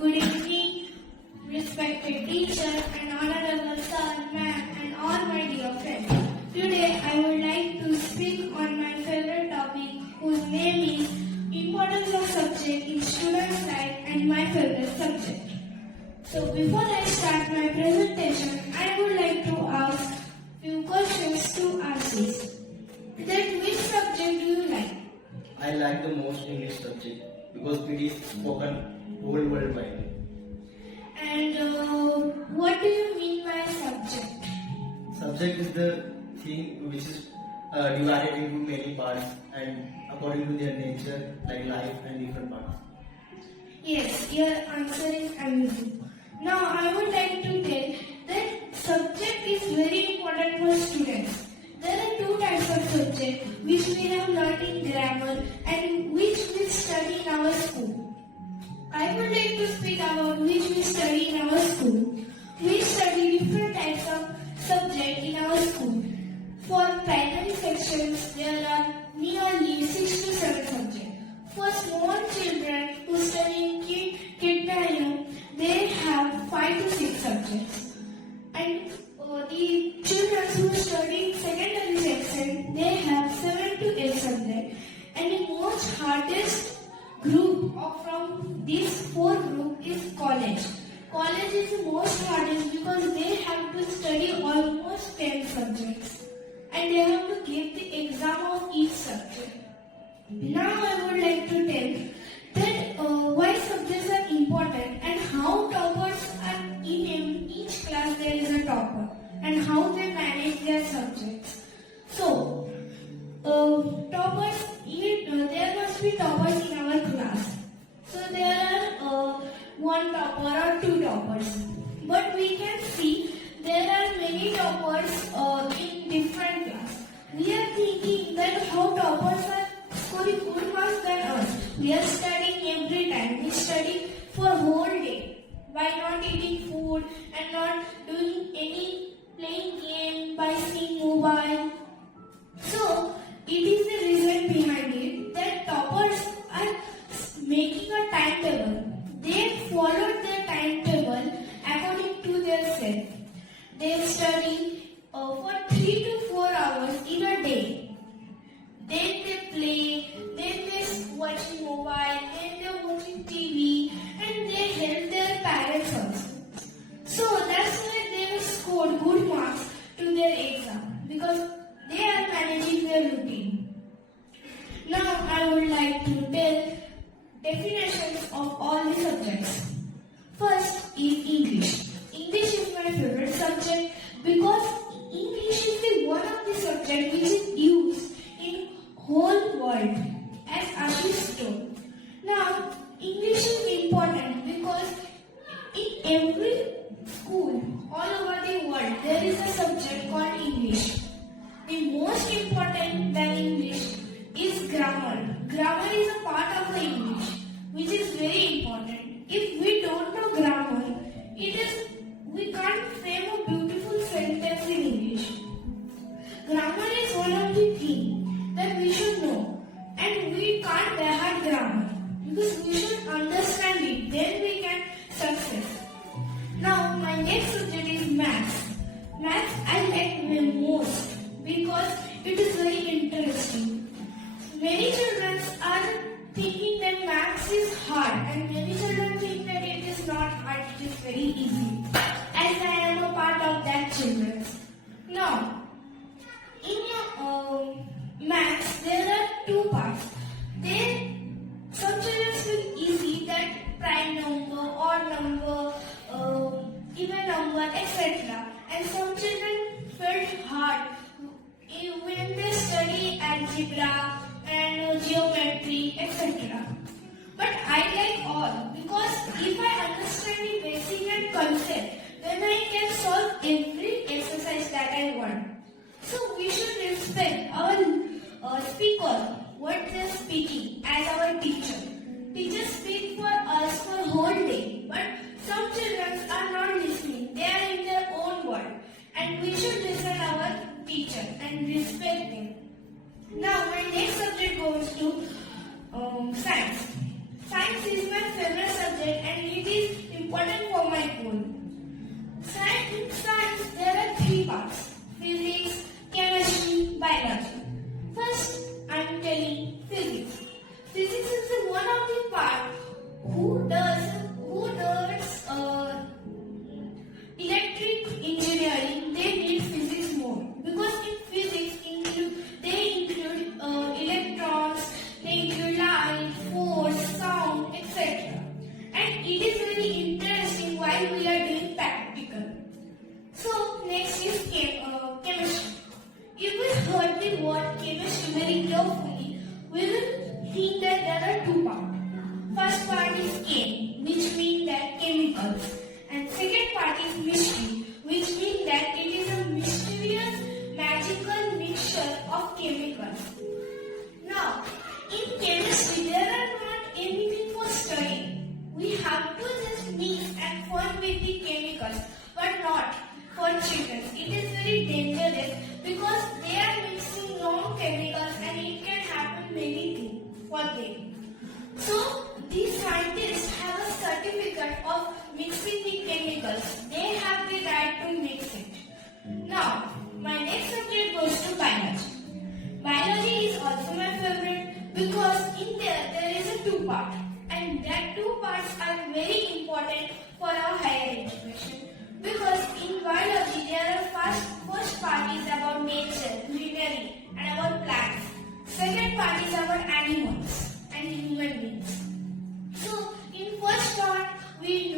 Good evening, respected teacher and honorable sir, ma'am, and all my dear friends. Today I would like to speak on my favorite topic, whose name is importance of subject in students' life and my favorite subject. So before I start my presentation, I would like to ask few questions to artists. That which subject do you like? I like the most English subject because it is spoken whole worldwide. And what do you mean by subject? Subject is the thing which is divided into many parts and according to their nature, like life and different parts. Yes, your answer is amazing. Now I would like to tell that subject is very important for students. There are two types of subject which we have learned in grammar and which we study in our school. I would like to speak about which we study in our school. We study different types of subject in our school. For primary sections, there are nearly 6 to 7 subjects. For small children who study in kindergarten, they have 5 to 6 subjects. And the children who study in secondary section, they have 7 to 8 subjects. And the most hardest group from these 4 groups is college. College is the most hardest because they have to study almost 10 subjects. And they have to give the exam of each subject. Now I would like to tell that why subjects are important and how toppers are in each class there is a topper and how they manage their subjects. So, toppers, there must be toppers in our class. So there are 1 topper or 2 toppers. But we can see there are many toppers in different class. We are thinking that how toppers are scoring good marks than us. We are studying every time. We study for whole day by not eating food and not doing any playing game by seeing mobile. So it is the reason behind it that toppers are making a timetable. They followed their timetable according to their self. They study for 3 to 4 hours in a day. Then they play, then they watching mobile, then they watching TV, and they help their parents also. So that's why they will score good marks to their exam because they are managing their routine. Now I would like to tell definitions of all the subjects. First is English. English is my favorite subject because English is the one of the subject which is used in whole world, as Ashish told. Now, English is important because in every school all over the world there is a subject called English. The most important than English is grammar. Grammar is a part of the English, which is very important. If we don't know grammar, we can't frame a beautiful sentence in English. Grammar is one of the things that we should know, and we can't bear grammar because we should understand it. Then we can success. Now, my next subject is maths. Maths I like the most because it is very interesting. Many children are thinking that maths is hard, and many children think that it is not hard, it is very easy. As I am a part of that children. Now, in your maths, there are 2 parts. Some children feel easy, that prime number, odd number, even number, etc. And some children felt hard when they study algebra and geometry, etc. But I like all because if I understand the basic and concept fun with the chemicals, but not for children. It is very dangerous because they are mixing wrong chemicals and it can happen many things for them. So, these scientists have a certificate of mixing the chemicals. They have the right to mix it. Now, my next subject goes to biology. Biology is also my favorite because in there is a two-part, and that two parts are very important for our higher education. Because in biology there are first part is about nature, greenery, and about plants. Second part is about animals and human beings. So in first part we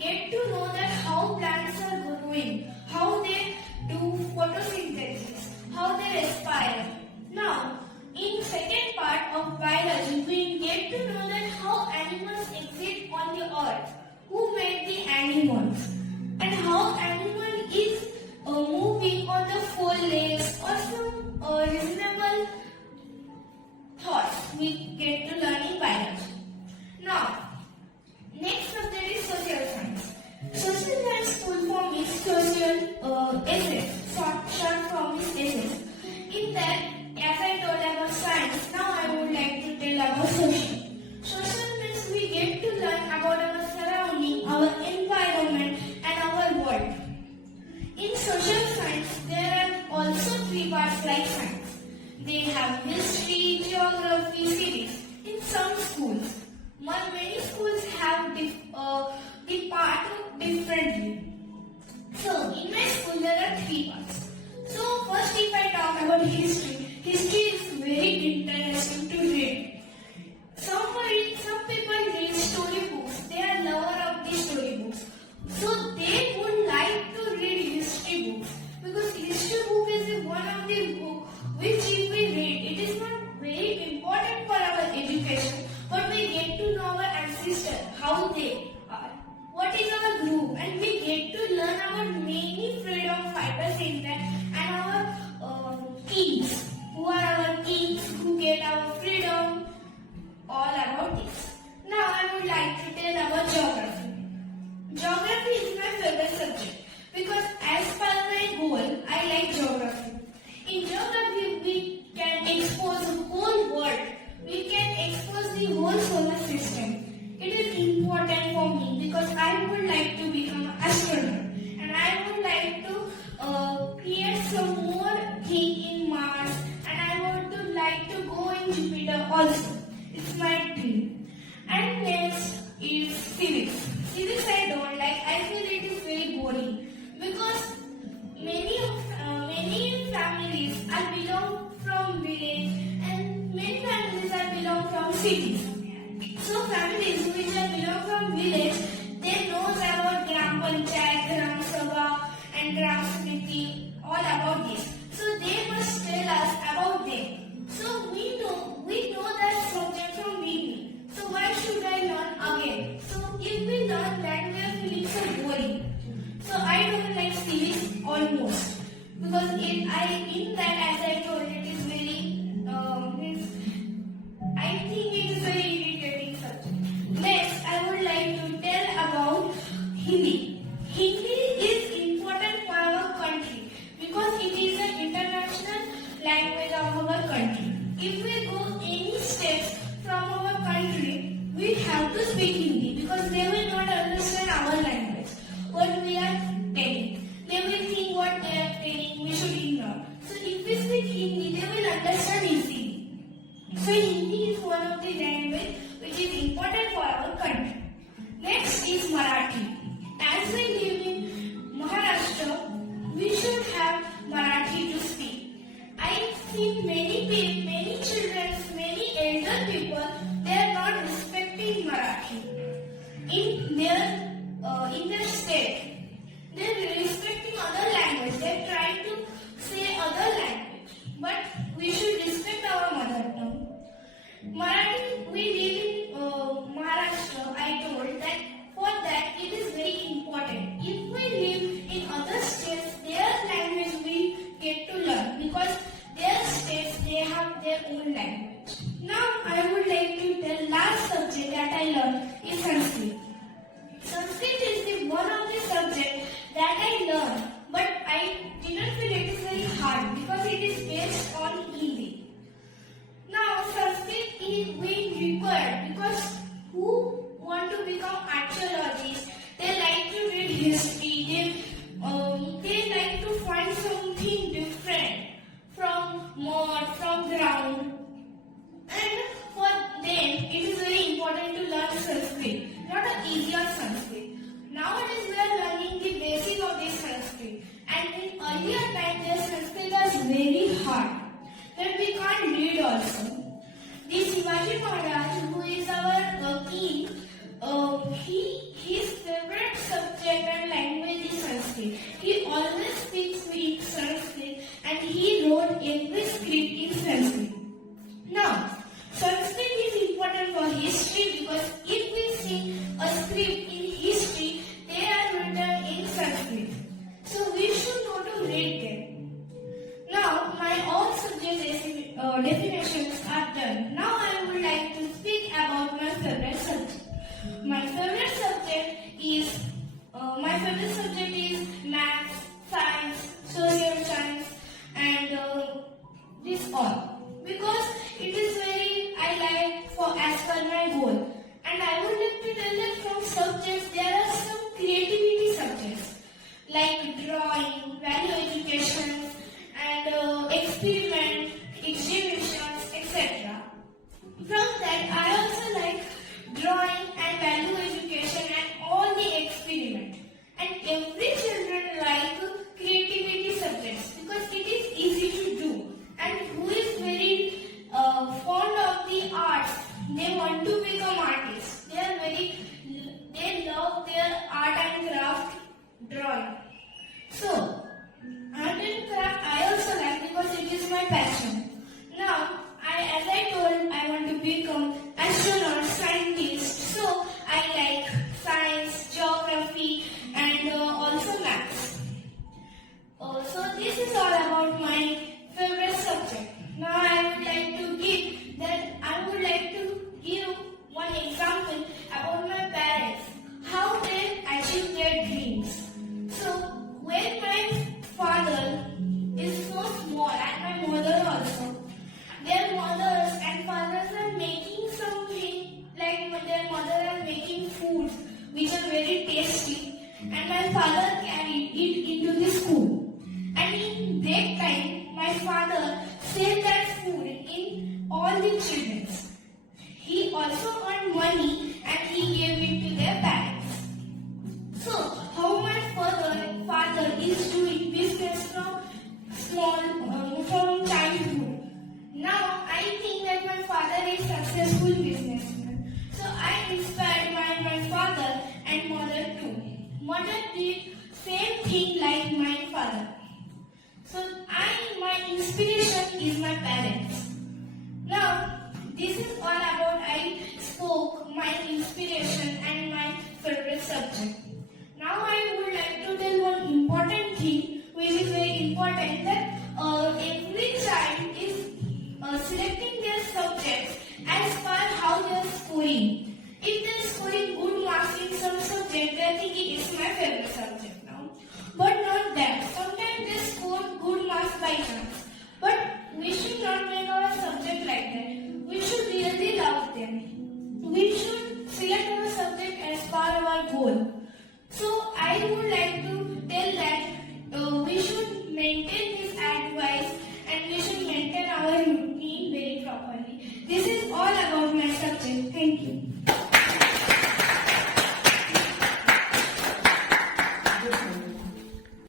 get to know that how plants are growing, how they do photosynthesis, how they respire. Now in second part of biology we get to know that how animals exist on the earth, who made the animals, and how animal is moving on the four legs or some reasonable thoughts we get to learn in biology. Now, next subject is social science. Social science full form is social essays, short form is essays. In that, as I told about science, now I would like to tell about social. Social means we get to learn about our surrounding, our environment, and our world. In social science, there are also three parts like science. They have history, geography, cities. In some schools, many schools have the part differently. So, in my school, there are three parts. So, first, if I talk about history, history is very interesting to read. Some people read storybooks. They are lover of the storybooks. So they would like to read history books because history book is one of the book which if we read, it is not very important for our education, but we get to know our ancestors, how they are, what is our group, and we get to learn about many freedom fighters in that and our kings, who are our kings, who get our freedom, all about this. Now I would like to tell about geography. Geography is my favorite subject because as per my goal, I like geography. In geography, we can expose the whole world. We can expose the whole solar system. It is important for me because I would like to become an astronaut and I would like to create some more thing in Mars and I would like to go in Jupiter also. It's my dream. And next is civics. Civics I don't like. I feel it is very boring because many families are belong from village and many families are belong from cities. So families which are belong from village, they knows about Gram Panchayat, Gram Sabha and Gram Samiti, all about this. So they must tell us about them. So we know that subject from beginning. So why should I learn again? So if we learn that, we are feeling so boring. So I don't like civics almost because in that, as I told, it is very I think it is very irritating subject. Next, I would like to tell about Hindi. Hindi is important for our country because it is an international language of our country. If we go any steps from our country, we have to speak Hindi because they will not understand our language, what we are telling. They will think what they are telling, we should ignore. So if we speak Hindi, they will understand easily. So Hindi is one of the language which is important for our country. Next is Marathi. As we live in Maharashtra, we should have Marathi to speak. I see many children, many elder people, they are not respecting Marathi. In their state, they are respecting other language. They are trying to say other language. But we should respect our mother tongue. Marathi, we live in Maharashtra. I told that for that it is very important. If we live in other states, their language we get to learn because their states they have their own language. Now I would like to tell last subject that I learned is Sanskrit. So his favorite subject and language is Sanskrit. He always speaks in Sanskrit and he wrote every script in Sanskrit. Now, Sanskrit is important for history because if we see a script in history, they are written in Sanskrit. So we should know to read them. Now, my all subject definitions are done. Now I would like to speak about my favorite subject. My favorite subject is maths, science, social science, and this all because it is very I like for as per my goal. And I would like to tell that from subjects there are some creativity subjects like drawing, value education, and experiment, exhibitions, etc. From that, I also like drawing and value education and all the experiment. And every children like creativity subjects because it is easy to do. And who is very fond of the arts, they want to become artists. They love their art and craft drawing. So, art and craft I also like because it is my passion. Now, as I told, I want to become astronaut, scientist. So, I like science, geography, and also maths. So, this is all about my favorite subject. Now, I would like to give one example about my parents, how they achieve their dreams. So, when my father is so small and my mother also, their mothers and fathers are making something like their mother are making foods which are very tasty and my father carried it into the school. And in break time, my father saved that food in all the children's. He also earned money and he gave it to their parents. So, how my father is doing business from childhood. Now, I think that my father is successful businessman. So, I inspired my father and mother too. Mother did same thing like my father. So, my inspiration is my parents. Now, this is all about I spoke my inspiration and my favorite subject. Now I would like to tell one important thing which is very important that every child is selecting their subjects as per how they are scoring. If they are scoring good marks in some subject, they are thinking it's my favorite subject now. But not that. Sometimes they score good marks by chance. But we should not make our subject like that. We should really love them. We should select our subject as per our goal. So I would like to